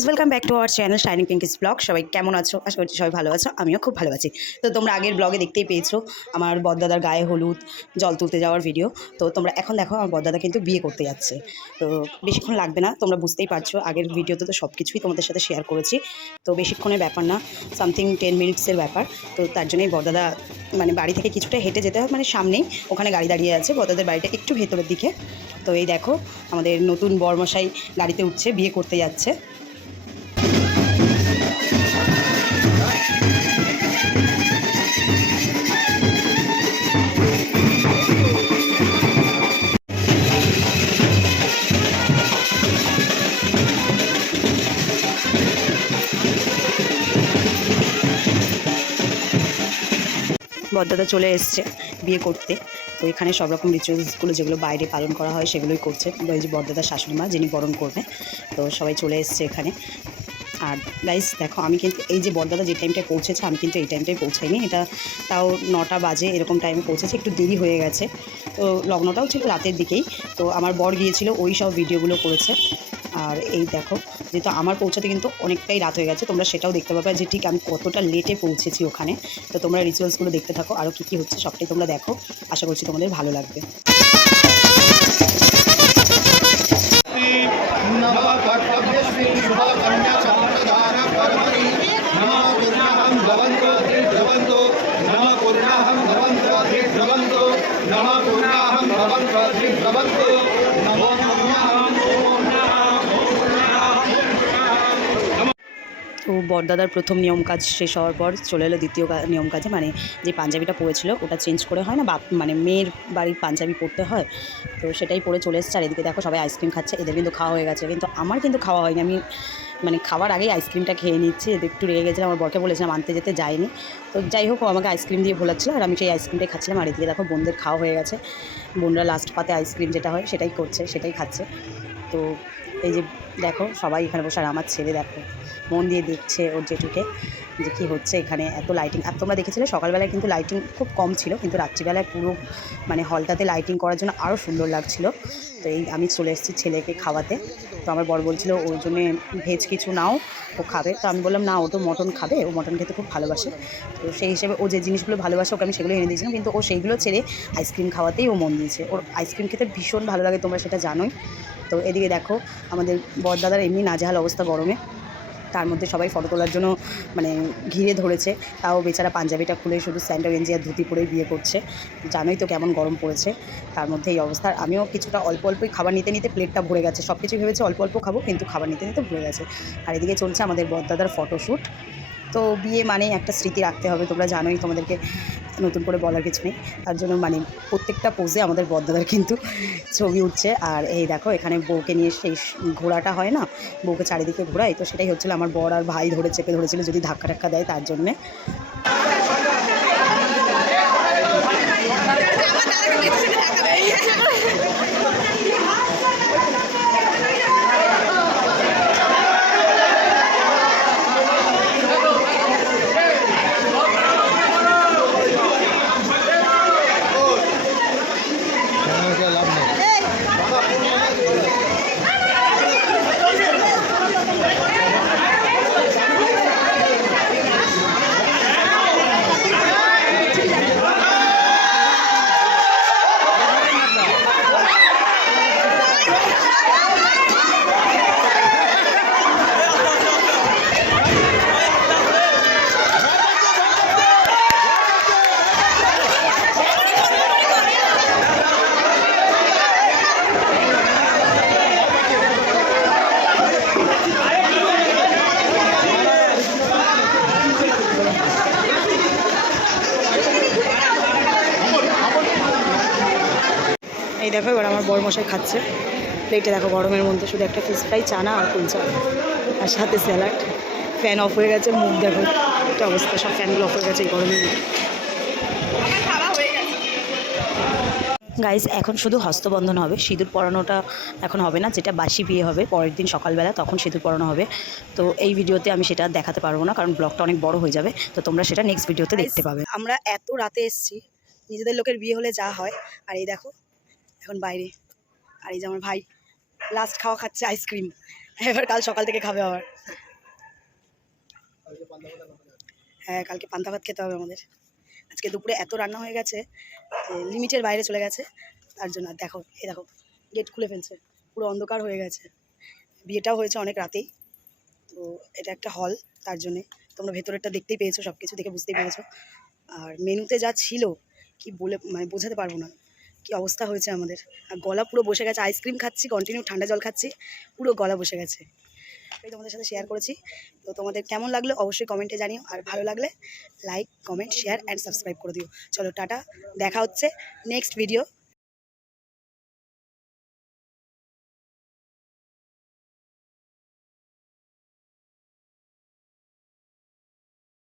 Guys welcome back to our channel shining Pinki's blog সবাই কেমন আছো? আশা করছি সবাই ভালো আছো, আমিও খুব ভালো আছি। তো তোমরা আগের ব্লগে দেখতেই পেয়েছ আমার বদদাদার গায়ে হলুদ, জল তুলতে যাওয়ার ভিডিও তো তোমরা এখন দেখো, আমার বদদাদা কিন্তু বিয়ে করতে যাচ্ছে। তো বেশিক্ষণ লাগবে না, তোমরা বুঝতেই পারছ, আগের ভিডিওতে তো সব কিছুই তোমাদের সাথে শেয়ার করেছি। তো বেশিক্ষণের ব্যাপার না সামথিং টেন মিনিটসের ব্যাপার। তো তার জন্যই বদদাদা মানে বাড়ি থেকে কিছুটা হেঁটে যেতে হয় মানে সামনেই ওখানে গাড়ি দাঁড়িয়ে আছে, বদদাদের বাড়িটা একটু ভেতরের দিকে। তো এই দেখো, আমাদের নতুন বরমশাই গাড়িতে উঠছে, বিয়ে করতে যাচ্ছে। বদ্দাদা চলে এসছে বিয়ে করতে। তো এখানে সব রকম রিচুয়ালসগুলো যেগুলো বাইরে পালন করা হয় সেগুলোই করছে। ওই যে বদ্দাদার শাশুড়ি মা যিনি বরণ করবে তো সবাই চলে এসছে এখানে। আর গাইজ দেখো, আমি কিন্তু এই যে বড়দাদা যে টাইমটায় পৌঁছেছে, আমি কিন্তু এই টাইমটায় পৌঁছাইনি। এটা তাও নটা বাজে, এরকম টাইমে পৌঁছেছে। একটু দেরি হয়ে গেছে। তো লগ্নটাও ছিল রাতের দিকেই। তো আমার বর গিয়েছিল, ওই সব ভিডিওগুলো করেছে। আর এই দেখো যেহেতু আমার পৌঁছাতে কিন্তু অনেকটাই রাত হয়ে গেছে, তোমরা সেটাও দেখতে পাবে। যে ঠিক আমি কতটা লেটে পৌঁছেছি ওখানে। তো তোমরা রিচুয়ালসগুলো দেখতে থাকো আরও কী কী হচ্ছে সবটাই তোমরা দেখো। আশা করছি তোমাদের ভালো লাগবে। বরদাদার প্রথম নিয়ম কাজ শেষ হওয়ার পর চলে এলো দ্বিতীয় নিয়ম কাজে মানে যে পাঞ্জাবিটা পরেছিল ওটা চেঞ্জ করে হয় না, বাপ মানে মেয়ের বাড়ির পাঞ্জাবি পরতে হয়, তো সেটাই পরে চলে এসেছে। আর এদিকে দেখো সবাই আইসক্রিম খাচ্ছে, এদের কিন্তু খাওয়া হয়ে গেছে। কিন্তু আমার কিন্তু খাওয়া হয়নি, আমি মানে খাওয়ার আগেই আইসক্রিমটা খেয়ে নিচ্ছি, এদের একটু রেগে গেছিলাম, আমার বরকে বলেছিলাম আনতে যেতে যায়নি। তো যাই হোক আমাকে আইসক্রিম দিয়ে ভোলাচ্ছিল, আর আমি সেই আইসক্রিমটাই খাচ্ছিলাম। আর এদিকে দেখো বোনদের খাওয়া হয়ে গেছে, বোনরা লাস্ট পাতে আইসক্রিম যেটা হয় সেটাই করছে, সেটাই খাচ্ছে। তো এই যে দেখো সবাই এখানে বসে, আর আমার ছেলে দেখো। মন দিয়ে দেখছে ওর জেঠুকে যে কী হচ্ছে এখানে, এত লাইটিং আর তোমরা দেখেছিলে সকালবেলায় কিন্তু লাইটিং খুব কম ছিল, কিন্তু রাত্রিবেলায় পুরো মানে হলটাতে লাইটিং করার জন্য আরও সুন্দর লাগছিল। তো এই আমি চলে এসেছি ছেলেকে খাওয়াতে। তো আমার বর বলছিল, ওর জন্যে ভেজ কিছু নাও, ও খাবে। তো আমি বললাম, না, ও তো মটন খাবে, ও মটন খেতে খুব ভালোবাসে। তো সেই হিসেবে ও যে জিনিসগুলো ভালোবাসে, ওকে আমি সেগুলো এনে দিয়েছিলাম, কিন্তু ও সেইগুলো ছেড়ে আইসক্রিম খাওয়াতেই ও মন দিয়েছে। ওর আইসক্রিম খেতে ভীষণ ভালো লাগে, তোমরা সেটা জানোই। তো এদিকে দেখো, আমাদের বরদাদার এমনি নাজেহাল অবস্থা গরমে। তার মধ্যে সবাই ফটো তোলার জন্য মানে ঘিরে ধরেছে। তাও বেচারা পাঞ্জাবিটা খুলে শুধু স্যান্ডো গেঞ্জি আর ধুতি পরেই বিয়ে করছে। জানোই তো কেমন গরম পড়েছে। তার মধ্যে এই অবস্থা। আমিও কিছুটা অল্প অল্পই খাবার নিতে নিতে প্লেটটা ভরে গেছে। সব কিছু ভেবেছে অল্প অল্প খাব, কিন্তু খাবার নিতে নিতে ভরে গেছে। আর এদিকে চলছে আমাদের বরদাদার ফটোশ্যুট তো বিয়ে মানেই একটা স্মৃতি রাখতে হবে। তোমরা জানোই তোমাদেরকে নতুন করে বলার কিছু নেই। তার জন্য মানে প্রত্যেকটা পোজে আমাদের বদ্দাদার কিন্তু ছবি উঠছে। আর এই দেখো, এখানে বউকে নিয়ে সেই ঘোড়াটা হয় না, বউকে চারিদিকে ঘোরায়। তো সেটাই হচ্ছিল আমার বর আর ভাই ধরে চেপে ধরেছিল যদি ধাক্কা টাক্কা দেয় তার জন্যে। এই দেখো এবার আমার বড় মশাই খাচ্ছে প্লেটে দেখো গরমের মধ্যে শুধু একটা ফিস ফ্রাই চানা আর কুলচা। আর সাথে স্যালাড ফ্যান অফ হয়ে গেছে মুখ দেখো একটা অবস্থা সব ফ্যানগুলো অফ হয়ে গেছে এই গরমের গাইজ এখন শুধু হস্তবন্ধন হবে সিঁদুর পরানোটা এখন হবে না যেটা বাসি বিয়ে হবে পরের দিন সকালবেলা তখন সিঁদুর পরানো হবে। তো এই ভিডিওতে আমি সেটা দেখাতে পারব না কারণ ব্লগটা অনেক বড় হয়ে যাবে। তো তোমরা সেটা নেক্সট ভিডিওতে দেখতে পাবে। আমরা এত রাতে এসেছি নিজেদের লোকের বিয়ে হলে যা হয়। আর এই দেখো এখন বাইরে। আর এই যে আমার ভাই লাস্ট খাওয়া খাচ্ছে আইসক্রিম এবার কাল সকাল থেকে খাবে আবার। হ্যাঁ কালকে পান্তা ভাত খেতে হবে আমাদের। আজকে দুপুরে এত রান্না হয়ে গেছে লিমিটের বাইরে চলে গেছে। তার জন্য আর দেখো, এই দেখো গেট খুলে ফেলছে। পুরো অন্ধকার হয়ে গেছে। বিয়েটাও হয়েছে অনেক রাতেই। তো এটা একটা হল তার জন্যে। তোমরা ভেতরেরটা দেখতেই পেয়েছ সব কিছু দেখে বুঝতেই পেরেছ। আর মেনুতে যা ছিল, কি বলে মানে বোঝাতে পারব না। কি অবস্থা হয়েছে আমাদের? আর গলা পুরো বসে গেছে আইসক্রিম খাচ্ছি কন্টিনিউ ঠান্ডা জল খাচ্ছি, পুরো গলা বসে গেছে। এই তোমাদের সাথে শেয়ার করেছি। তো তোমাদের কেমন লাগল অবশ্যই কমেন্টে জানিও, আর ভালো লাগলে like comment share and subscribe করে দিও। চলো, টাটা, দেখা হচ্ছে নেক্সট ভিডিও